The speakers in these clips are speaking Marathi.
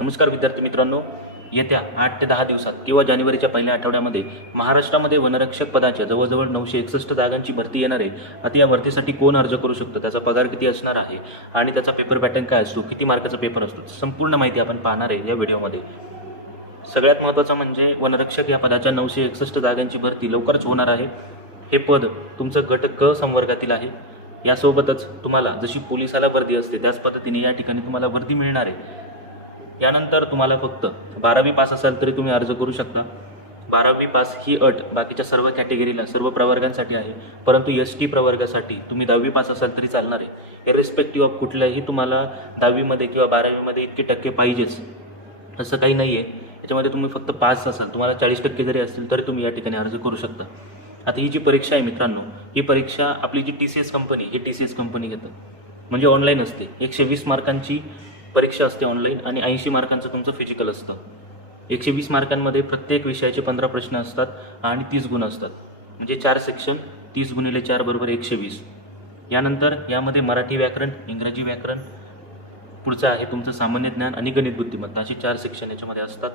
नमस्कार विद्यार्थी मित्रांनो. येत्या आठ ते दहा दिवसात किंवा जानेवारीच्या पहिल्या आठवड्यामध्ये महाराष्ट्रामध्ये वनरक्षक पदाच्या जवळजवळ नऊशे एकसष्ट जागांची भरती येणार आहे आता या भरतीसाठी कोण अर्ज करू शकतो? त्याचा पगार किती असणार आहे? आणि त्याचा पेपर पॅटर्न काय असतो? किती मार्काचा पेपर असतो? संपूर्ण माहिती आपण पाहणार आहे या व्हिडिओमध्ये. सगळ्यात महत्त्वाचं म्हणजे वनरक्षक या पदाच्या नऊशे एकसष्ट जागांची भरती लवकरच होणार आहे. हे पद तुमचं गट क संवर्गातील आहे. यासोबतच तुम्हाला जशी पोलिसाला वर्दी असते त्याच पद्धतीने या ठिकाणी तुम्हाला वर्दी मिळणार आहे. यानंतर तुम्हाला फक्त बारावी पास असाल तरी तुम्ही अर्ज करू शकता. बारावी पास ही अट बाकीच्या सर्व कॅटेगरीला सर्व प्रवर्गांसाठी आहे. परंतु एस टी प्रवर्गासाठी तुम्ही दहावी पास असाल तरी चालणार आहे. इरेस्पेक्टिव्ह ऑफ कुठल्याही तुम्हाला दहावीमध्ये किंवा बारावीमध्ये इतके टक्के पाहिजेच. असं काही नाही आहे याच्यामध्ये तुम्ही फक्त पास असाल तुम्हाला चाळीस टक्के जरी असतील तरी तुम्ही या ठिकाणी अर्ज करू शकता. आता ही जी परीक्षा आहे मित्रांनो ही परीक्षा आपली जी टी सी एस कंपनी ही टी सी एस कंपनी घेतं. म्हणजे ऑनलाईन असते. एकशे वीस मार्कांची परीक्षा असते ऑनलाईन आणि ऐंशी मार्कांचं तुमचं फिजिकल असतं. एकशे वीस मार्कांमध्ये प्रत्येक विषयाचे पंधरा प्रश्न असतात आणि तीस गुण असतात. म्हणजे चार सेक्शन तीस गुणिले चार बरोबर एकशे वीस. यानंतर यामध्ये मराठी व्याकरण इंग्रजी व्याकरण पुढचं आहे तुमचं सामान्य ज्ञान आणि गणित बुद्धिमत्ता. अशी चार सेक्शन याच्यामध्ये असतात.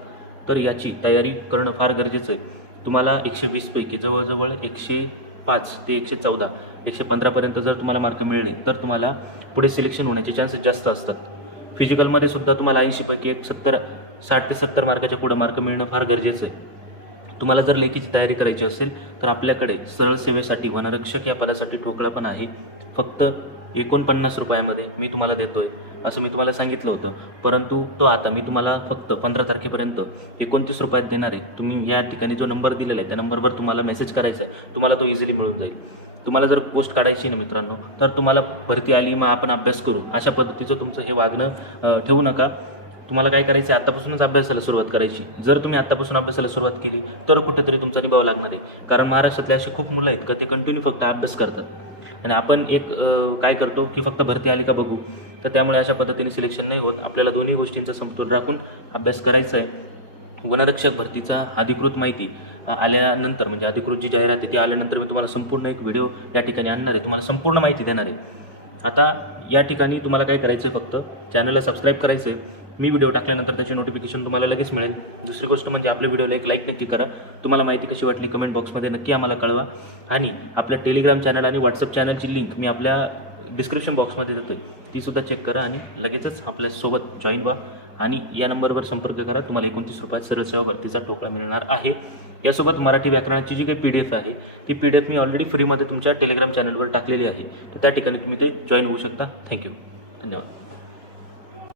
तर याची तयारी करणं फार गरजेचं आहे. तुम्हाला एकशे वीसपैकी जवळजवळ एकशे पाच ते एकशे चौदा एकशे पंधरापर्यंत जर तुम्हाला मार्क मिळले तर तुम्हाला पुढे सिलेक्शन होण्याचे चान्सेस जास्त असतात. फिजिकलमध्ये सुद्धा तुम्हाला ऐंशीपैकी एक सत्तर साठ ते सत्तर मार्काच्या पुढे मार्क मिळणं फार गरजेचं आहे. तुम्हाला जर लेखीची तयारी करायची असेल तर आपल्याकडे सरळ सेवेसाठी वनरक्षक या पदासाठी ठोकळा पण आहे. फक्त एकोणपन्नास रुपयामध्ये मी तुम्हाला देतोय असं मी तुम्हाला सांगितलं होतं. परंतु तो आता मी तुम्हाला फक्त पंधरा तारखेपर्यंत एकोणतीस रुपयात देणार आहे. तुम्ही या ठिकाणी जो नंबर दिलेला आहे त्या नंबरवर तुम्हाला मेसेज करायचा आहे. तुम्हाला तो इझिली मिळून जाईल. तुम्हाला जर पोस्ट काढायची ना मित्रांनो तर तुम्हाला भरती आली मग आपण अभ्यास करू. अशा पद्धतीचं तुमचं हे वागणं ठेवू नका. तुम्हाला काय करायचं आहे आत्तापासूनच अभ्यासाला सुरुवात करायची. जर तुम्ही आत्तापासून अभ्यासाला सुरुवात केली तर कुठेतरी तुमचा निभाव लागणार आहे. कारण महाराष्ट्रातले असे खूप मुलं आहेत का ते कंटिन्यू फक्त अभ्यास करतात. आणि आपण एक काय करतो की फक्त भरती आली का बघू. तर त्यामुळे अशा पद्धतीने सिलेक्शन नाही होत. आपल्याला दोन्ही गोष्टींचा समतोल राखून अभ्यास करायचा आहे. वनरक्षक भरतीचा अधिकृत माहिती. आल्यानंतर म्हणजे अधिकृत जी जाहिरात आहे ती आल्यानंतर मी तुम्हाला संपूर्ण एक व्हिडिओ या ठिकाणी आणणार आहे. तुम्हाला संपूर्ण माहिती देणार आहे. आता या ठिकाणी तुम्हाला काय करायचं आहे फक्त चॅनलला सबस्क्राईब करायचं आहे मी व्हिडिओ टाकल्यानंतर त्याची नोटिफिकेशन तुम्हाला लगेच मिळेल. दुसरी गोष्ट म्हणजे आपल्या व्हिडिओला एक लाईक नक्की करा. तुम्हाला माहिती कशी वाटली कमेंट बॉक्समध्ये नक्की आम्हाला कळवा. आणि आपल्या टेलिग्राम चॅनल आणि व्हॉट्सअप चॅनलची लिंक मी आपल्या डिस्क्रिप्शन बॉक्समध्ये देतो आहे तीसुद्धा चेक करा आणि लगेचच आपल्यासोबत जॉईन व्हा. आणि या नंबरवर संपर्क करा. तुम्हाला एकोणतीस रुपयात सरळसेवा भरतीचा ठोकळा मिळणार आहे. यासोबत मराठी व्याकरणाची जी काही पी डी एफ आहे ती पी डी एफ मी ऑलरेडी फ्रीमध्ये तुमच्या टेलिग्राम चॅनलवर टाकलेली आहे. तर त्या ठिकाणी तुम्ही ते जॉईन होऊ शकता. थँक्यू धन्यवाद.